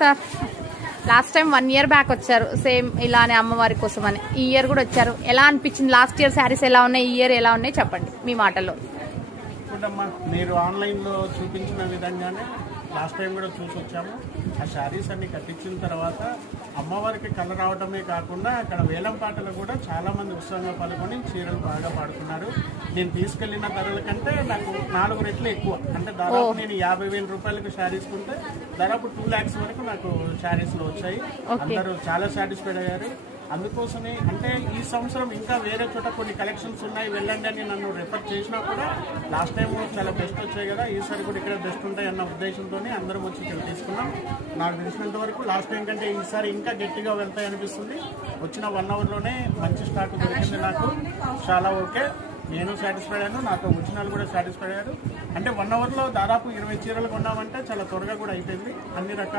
Sir last time 1 year back వచ్చారు same ఇలానే అమ్మవారి కోసం అని. ఈ ఇయర్ కూడా వచ్చారు. ఎలా అనిపించింది? లాస్ట్ ఇయర్ శారీస్ ఎలా ఉన్నాయి, ఈ ఇయర్ ఎలా ఉన్నాయి చెప్పండి మీ మాటల్లో. చూడమ్మా, మీరు ఆన్లైన్లో చూపించిన విధంగానే లాస్ట్ టైం కూడా చూసి వచ్చాము. ఆ శారీస్ అన్ని కట్టించిన తర్వాత అమ్మవారికి కళ రావడమే కాకుండా అక్కడ వేలం పాటలు కూడా చాలామంది ఉత్సాహంగా పాల్గొని చీరలు బాగా పాడుకున్నారు. నేను తీసుకెళ్లిన ధరల కంటే నాకు 4 రెట్లు ఎక్కువ. అంటే దాదాపు నేను 50,000 రూపాయలకు శారీస్ కొంటే దాదాపు 2 lakhs వరకు నాకు శారీస్లో వచ్చాయి. అందరూ చాలా సాటిస్ఫైడ్ అయ్యారు. అందుకోసమే అంటే ఈ సంవత్సరం ఇంకా వేరే చోట కొన్ని కలెక్షన్స్ ఉన్నాయి, వెళ్ళండి అని నన్ను రెఫర్ చేసినా కూడా లాస్ట్ టైం చాలా బెస్ట్ వచ్చాయి కదా, ఈసారి కూడా ఇక్కడ బెస్ట్ ఉంటాయి అన్న ఉద్దేశంతోనే అందరం వచ్చి ఇక్కడ తీసుకున్నాం. నాకు తెలిసినంత వరకు లాస్ట్ టైం కంటే ఈసారి ఇంకా గట్టిగా వెళ్తాయి అనిపిస్తుంది. వచ్చిన 1 hourలోనే మంచి స్టాక్ దొరికింది నాకు. చాలా ఓకే, నేను సాటిస్ఫైడ్ అయ్యాను, నాతో వచ్చిన వాళ్ళు కూడా సాటిస్ఫైడ్ అయ్యారు. అంటే 1 hourలో దాదాపు 20 చీరలు కొన్నామంటే చాలా త్వరగా కూడా అయిపోయింది. అన్ని రకాల